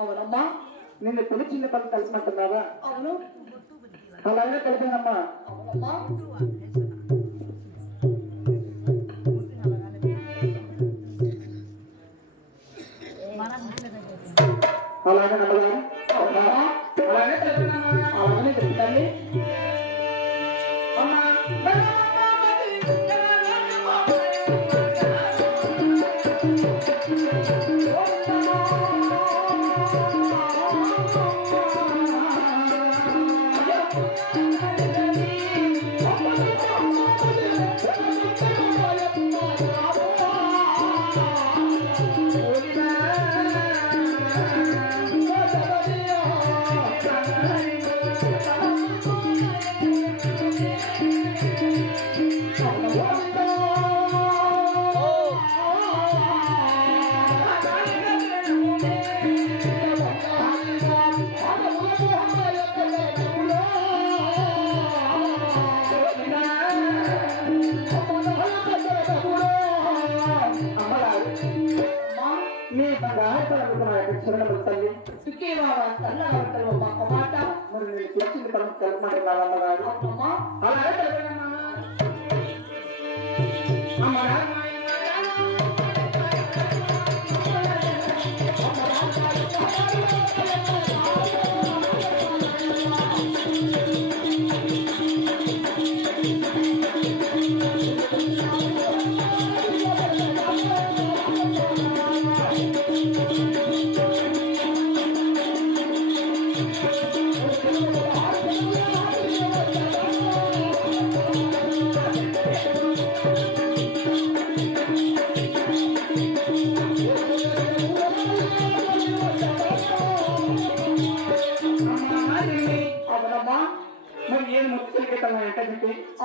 అవునమ్మా నిన్ను తొలి చిన్న పని కలిసినట్టున్నావా? అవును అలాగే కలిపానమ్మా. అవునమ్మా అలాగే నమ్మగా అలాగే అలాగే చెప్తాండి.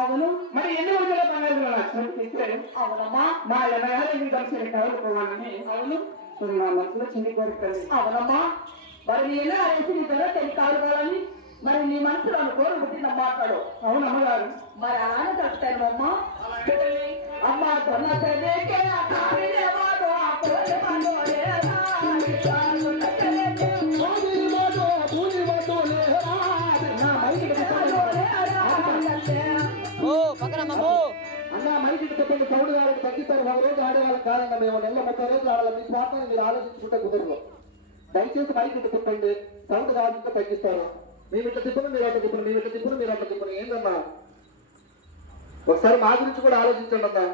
అవును మరి ఎన్ని రోజుల పండుగ అవునమ్మా మా ఎనగాలి కలిసి కలుపుకోవాలని అవును నా మనసులో చిన్ని కోరికలు. అవునమ్మా మరి నీ ఎలా వేసి తెలి కావాలని మరి నీ మనసులో కోరు పుట్టిన మాట్లాడు. అవును అమ్మగారు. మరి అలానే తప్పుతాను అమ్మా. అమ్మా తొన్న తెలియకే అన్న మైకి చెప్పండి. సౌండ్ గారికి తగ్గిస్తారు. ఒక రోజు ఆడేవాళ్ళకి కాదండి. మేము నెల 30 రోజులు ఆడాలి. మీ స్వార్థాన్ని మీరు ఆలోచించుకుంటే కుదరదు. దయచేసి మైకి ఇట్లా చెప్పండి. సౌండ్ కావాలంటే తగ్గిస్తారు. మేము ఇట్లా తిప్పను, మీరు అట్లా తిప్పను, మీరు ఇట్లా తిప్పను, మీరు అట్లా తిప్పను. ఏంటన్నా ఒకసారి మా గురించి కూడా ఆలోచించండి అన్నా.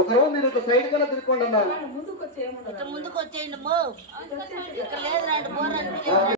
ఒకరోజు మీరు ఇట్లా సైడ్ కన్నా తిరుక్కోండి అన్నా. ముందుకు వచ్చేయమంటారు. ముందుకు వచ్చేయండి. ఇక్కడ లేదు రండి.